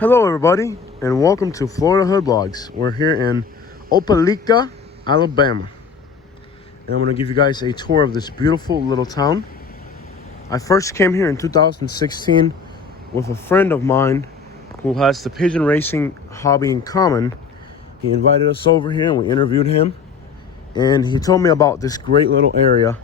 Hello, everybody, and welcome to Florida Hood Blogs. We're here in Opelika, Alabama, and I'm going to give you guys a tour of this beautiful little town. I first came here in 2016 with a friend of mine who has the pigeon racing hobby in common. He invited us over here, and we interviewed him, and he told me about this great little area,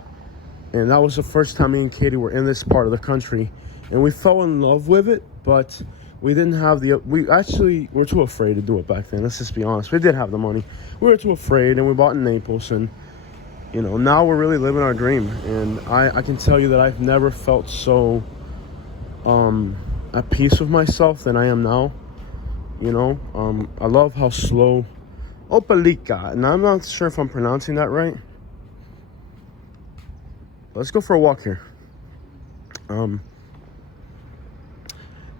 and that was the first time me and Katie were in this part of the country, and we fell in love with it, but we didn't have we were too afraid to do it back then. Let's just be honest. We did have the money. We were too afraid, and we bought in Naples, and now we're really living our dream. And I can tell you that I've never felt so at peace with myself than I am now. I love how slow Opelika, and I'm not sure if I'm pronouncing that right. Let's go for a walk here.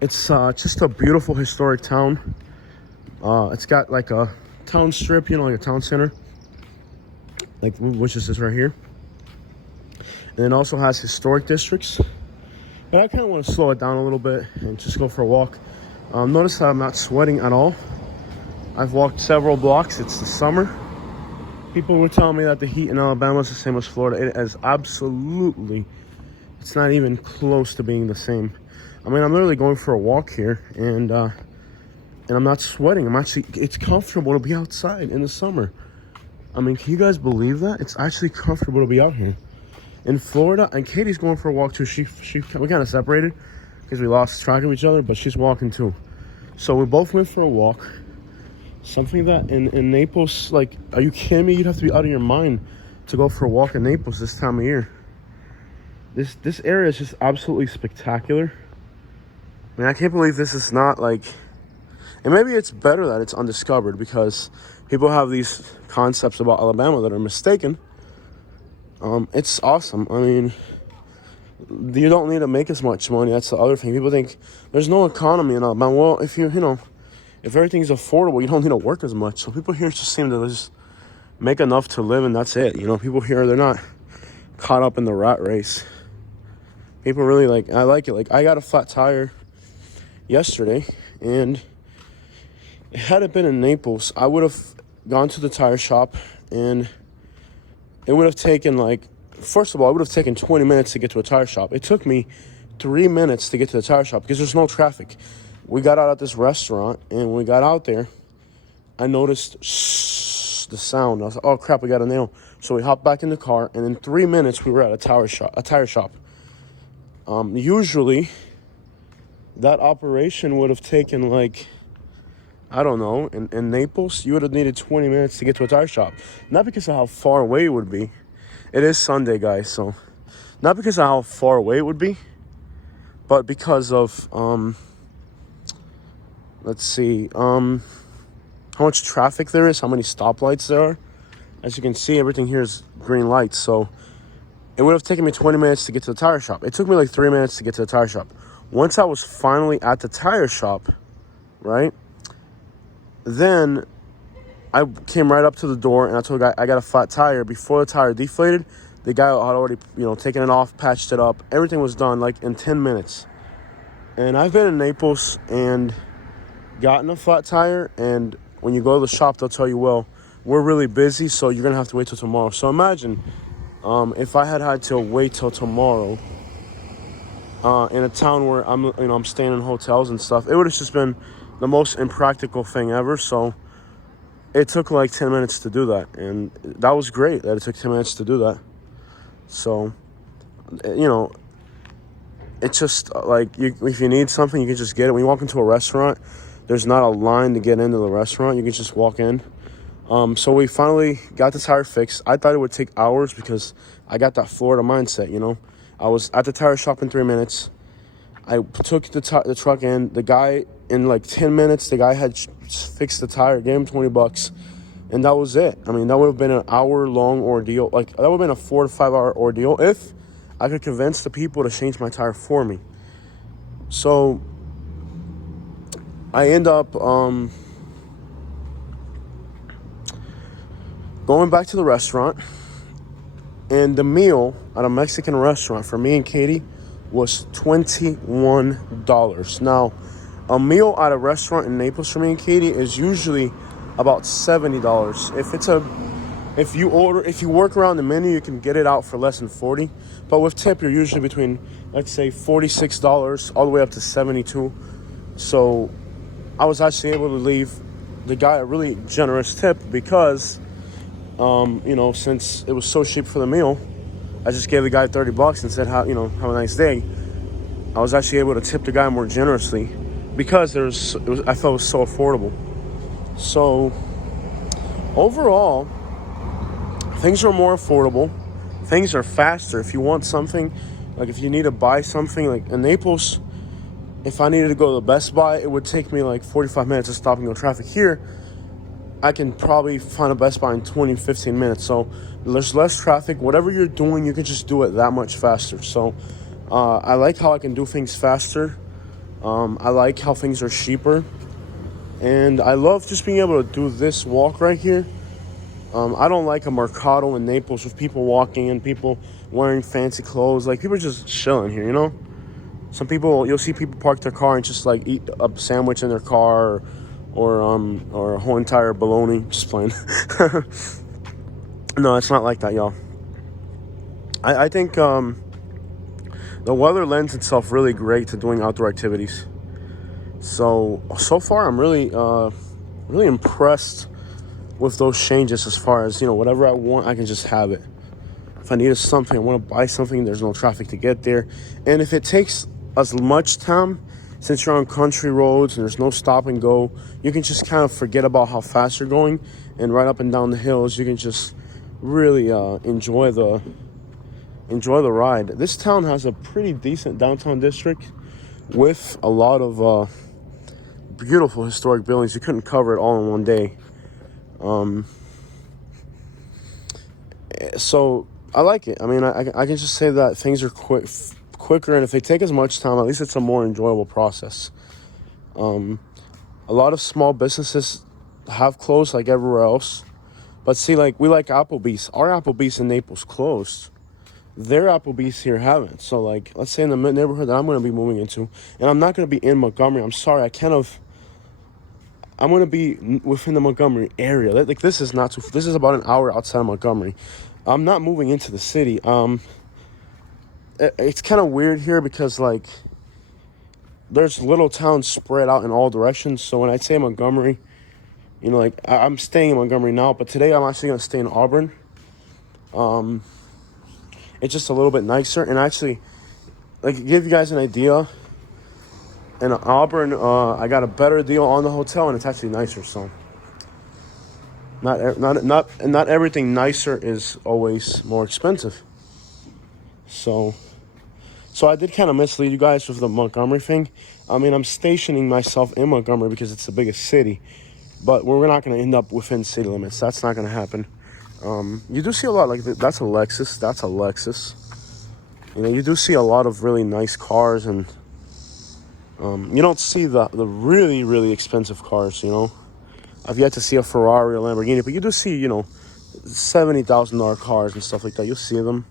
It's just a beautiful historic town. It's got like a town strip, like a town center, which is this right here. And it also has historic districts. But I kind of want to slow it down a little bit and just go for a walk. Notice that I'm not sweating at all. I've walked several blocks. It's the summer. People were telling me that the heat in Alabama is the same as Florida. It is absolutely, it's not even close to being the same. I mean, I'm literally going for a walk here, and I'm not sweating. It's comfortable to be outside in the summer. I mean, can you guys believe that? It's actually comfortable to be out here. In Florida, and Katie's going for a walk too. We kind of separated because we lost track of each other, but she's walking too. So we both went for a walk. Something that in Naples, like, are you kidding me? You'd have to be out of your mind to go for a walk in Naples this time of year. This area is just absolutely spectacular. I mean, I can't believe this is not and maybe it's better that it's undiscovered, because people have these concepts about Alabama that are mistaken. It's awesome. I mean, you don't need to make as much money. That's the other thing. People think there's no economy in Alabama. Well, if if everything's affordable, you don't need to work as much. So people here just seem to just make enough to live, and that's it. People here, they're not caught up in the rat race. People really I like it. I got a flat tire yesterday, and had it been in Naples, I would have gone to the tire shop, and it would have taken first of all, it would have taken 20 minutes to get to a tire shop. It took me 3 minutes to get to the tire shop because there's no traffic. We got out at this restaurant, and when we got out there, I noticed the sound. I was like, oh crap, we got a nail. So we hopped back in the car, and in 3 minutes we were at a tire shop. Usually that operation would have taken I don't know, in Naples, you would have needed 20 minutes to get to a tire shop. Not because of how far away it would be. It is Sunday, guys, so not because of how far away it would be, but because of, let's see, how much traffic there is, how many stoplights there are. As you can see, everything here is green lights, so it would have taken me 20 minutes to get to the tire shop. It took me 3 minutes to get to the tire shop. Once I was finally at the tire shop, right, then I came right up to the door, and I told the guy I got a flat tire. Before the tire deflated, the guy had already, taken it off, patched it up. Everything was done in 10 minutes. And I've been in Naples and gotten a flat tire, and when you go to the shop, they'll tell you, well, we're really busy, so you're going to have to wait till tomorrow. So imagine if I had to wait till tomorrow in a town where I'm staying in hotels and stuff, it would have just been the most impractical thing ever. So it took 10 minutes to do that, and that was great that it took 10 minutes to do that. So it's just if you need something, you can just get it. When you walk into a restaurant, there's not a line to get into the restaurant. You can just walk in. So we finally got the tire fixed. I thought it would take hours because I got that Florida mindset, I was at the tire shop in 3 minutes. I took the truck in. The guy, in 10 minutes, the guy had fixed the tire, gave him $20, and that was it. I mean, that would have been an hour-long ordeal. That would have been a 4 to 5 hour ordeal if I could convince the people to change my tire for me. So I end up going back to the restaurant, and the meal at a Mexican restaurant for me and Katie was $21. Now, A meal at a restaurant in Naples for me and Katie is usually about $70. If you work around the menu, you can get it out for less than 40. But with tip, you're usually between, let's say, $46 all the way up to 72. So I was actually able to leave the guy a really generous tip because, since it was so cheap for the meal, I just gave the guy $30 and said, have a nice day. I was actually able to tip the guy more generously because I felt it was so affordable. So overall, things are more affordable. Things are faster. If you want something, like if you need to buy something, like in Naples, if I needed to go to the Best Buy, it would take me like 45 minutes of stopping no traffic. Here, I can probably find a Best Buy in 20, 15 minutes. So there's less traffic. Whatever you're doing, you can just do it that much faster. So I like how I can do things faster. I like how things are cheaper. And I love just being able to do this walk right here. I don't like a mercado in Naples with people walking and people wearing fancy clothes. Like, people are just chilling here, Some people, you'll see people park their car and just like eat a sandwich in their car or a whole entire bologna. Just playing. No, it's not like that, y'all. I think the weather lends itself really great to doing outdoor activities. So far, I'm really impressed with those changes as far as, whatever I want, I can just have it. If I needed something, I want to buy something, there's no traffic to get there. And if it takes as much time, since you're on country roads and there's no stop and go, you can just kind of forget about how fast you're going, and right up and down the hills, you can just really enjoy the ride. This town has a pretty decent downtown district with a lot of beautiful historic buildings. You couldn't cover it all in one day. So I like it. I mean, I can just say that things are quicker, and if they take as much time, at least it's a more enjoyable process. A lot of small businesses have closed like everywhere else, but see, like, we like Applebee's. Our Applebee's in Naples closed. Their Applebee's here haven't. So, like, let's say in the neighborhood that I'm going to be moving into, and I'm not going to be in Montgomery. I'm sorry, I'm going to be within the Montgomery area. Like, this is about an hour outside of Montgomery. I'm not moving into the city. It's kind of weird here because, like, there's little towns spread out in all directions. So when I say Montgomery, like, I'm staying in Montgomery now, but today I'm actually going to stay in Auburn. It's just a little bit nicer. And actually, like, to give you guys an idea, in Auburn, I got a better deal on the hotel, and it's actually nicer. So not everything nicer is always more expensive. So I did kind of mislead you guys with the Montgomery thing. I mean, I'm stationing myself in Montgomery because it's the biggest city, but we're not going to end up within city limits. That's not going to happen. You do see a lot, like, that's a Lexus. That's a Lexus. You do see a lot of really nice cars, and you don't see the really, really expensive cars, I've yet to see a Ferrari or Lamborghini, but you do see, $70,000 cars and stuff like that. You'll see them.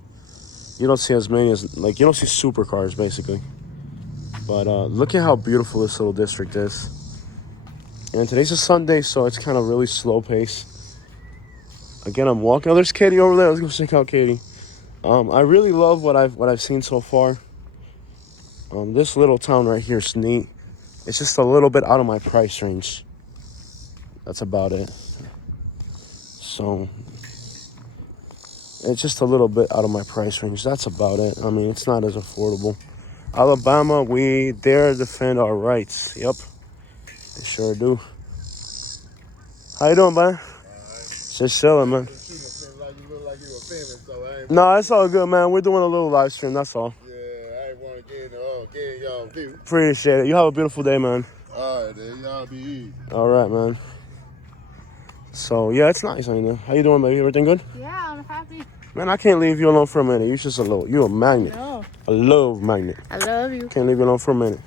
You don't see as many as, like, you don't see supercars, basically. But look at how beautiful this little district is. And today's a Sunday, so it's kind of really slow pace. Again, I'm walking. Oh, there's Katie over there. Let's go check out Katie. I really love what I've seen so far. This little town right here is neat. It's just a little bit out of my price range. That's about it. So it's just a little bit out of my price range. That's about it. I mean, it's not as affordable. Alabama, we dare defend our rights. Yep, they sure do. How you doing, man? Right. Just chilling, man. No, it's all good, man. We're doing a little live stream, that's all. Yeah, I ain't want to get y'all view. Appreciate it. You have a beautiful day, man. All right, then. Y'all be easy. All right, man. So, yeah, it's nice, ain't it? How you doing, baby? Everything good? Yeah, I'm happy. Man, I can't leave you alone for a minute. You're just you're a magnet. No. A love magnet. I love you. Can't leave you alone for a minute.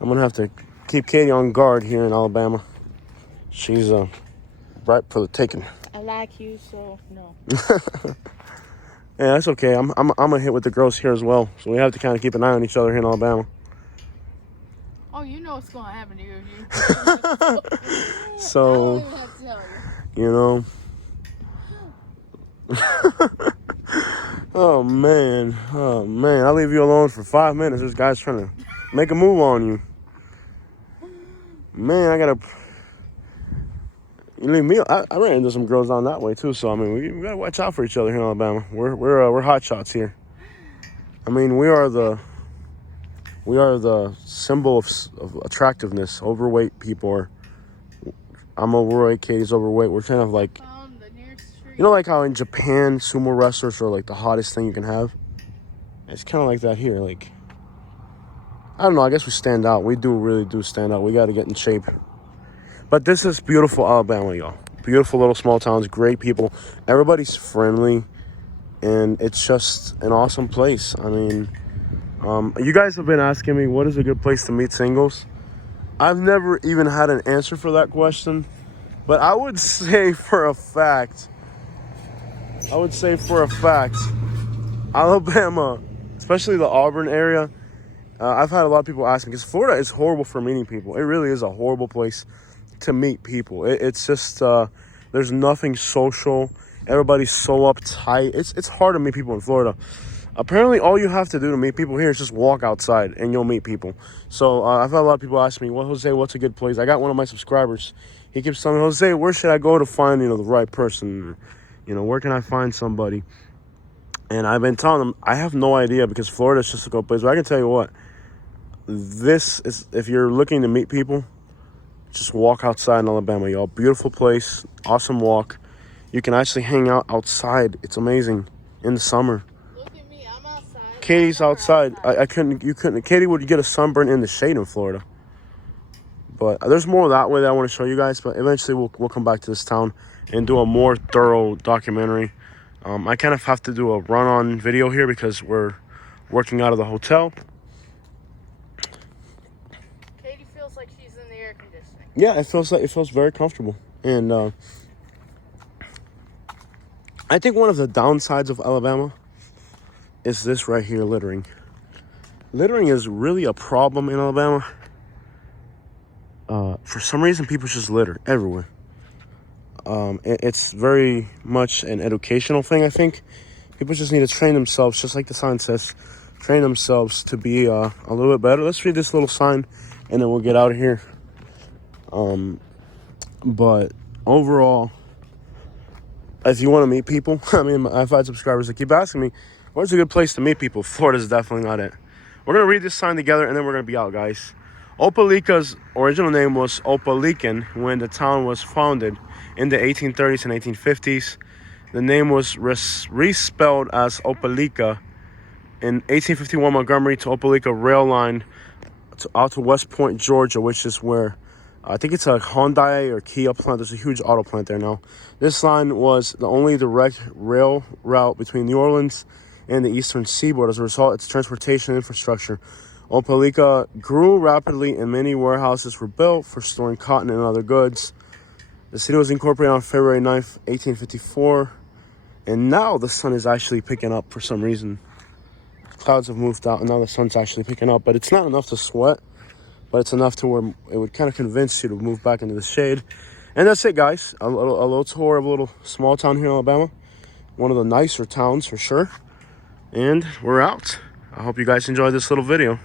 I'm going to have to keep Katie on guard here in Alabama. She's ripe for the taking. I like you, so no. Yeah, that's okay. I'm a hit with the girls here as well, so we have to kind of keep an eye on each other here in Alabama. Oh, you know what's gonna happen to you if you. So, I don't even have to tell you. you know. Oh man, I leave you alone for 5 minutes. This guy's trying to make a move on you. Man, I gotta. You leave me. I ran into some girls down that way too. So I mean, we gotta watch out for each other here in Alabama. We're hot shots here. I mean, we are the symbol of attractiveness. Overweight people are. I'm overweight. Katie's overweight. We're kind of like. Found the nearest tree. You know, like how in Japan, sumo wrestlers are like the hottest thing you can have? It's kind of like that here. Like, I don't know. I guess we stand out. We really do stand out. We got to get in shape. But this is beautiful Alabama, y'all. Beautiful little small towns. Great people. Everybody's friendly. And it's just an awesome place. I mean, you guys have been asking me, what is a good place to meet singles? I've never even had an answer for that question. But I would say for a fact, Alabama, especially the Auburn area, I've had a lot of people ask me, because Florida is horrible for meeting people. It really is a horrible place to meet people. It's just, there's nothing social. Everybody's so uptight. It's hard to meet people in Florida. Apparently, all you have to do to meet people here is just walk outside and you'll meet people. So I've had a lot of people ask me, well, Jose, what's a good place? I got one of my subscribers. He keeps telling me, Jose, where should I go to find, the right person? Where can I find somebody? And I've been telling him, I have no idea, because Florida is just a good place. But I can tell you what, this is, if you're looking to meet people, just walk outside in Alabama, y'all. Beautiful place, awesome walk. You can actually hang out outside. It's amazing in the summer. Look at me, I'm outside. Katie's outside. You couldn't. Katie would get a sunburn in the shade in Florida. But there's more that way that I want to show you guys. But eventually we'll come back to this town and do a more thorough documentary. I kind of have to do a run-on video here because we're working out of the hotel. Katie feels like she's in the air conditioning. Yeah, it feels very comfortable. And I think one of the downsides of Alabama is this right here, littering. Littering is really a problem in Alabama. For some reason, people just litter everywhere. It's very much an educational thing, I think. People just need to train themselves, just like the sign says, train themselves to be a little bit better. Let's read this little sign, and then we'll get out of here. But overall, if you want to meet people, I mean, I've had subscribers that keep asking me, where's a good place to meet people? Florida's definitely not it. We're going to read this sign together, and then we're going to be out, guys. Opelika's original name was Opelikan when the town was founded in the 1830s and 1850s. The name was respelled as Opelika. In 1851, Montgomery to Opelika rail line out to West Point, Georgia, which is where I think it's a Hyundai or Kia plant. There's a huge auto plant there now. This line was the only direct rail route between New Orleans and the eastern seaboard. As a result, its transportation infrastructure, Opelika, grew rapidly, and many warehouses were built for storing cotton and other goods. The city was incorporated on February 9th, 1854, and now the sun is actually picking up for some reason. Clouds have moved out, and now the sun's actually picking up, but it's not enough to sweat, but it's enough to where it would kind of convince you to move back into the shade. And that's it, guys. A little tour of a little small town here in Alabama. One of the nicer towns for sure. And we're out. I hope you guys enjoyed this little video.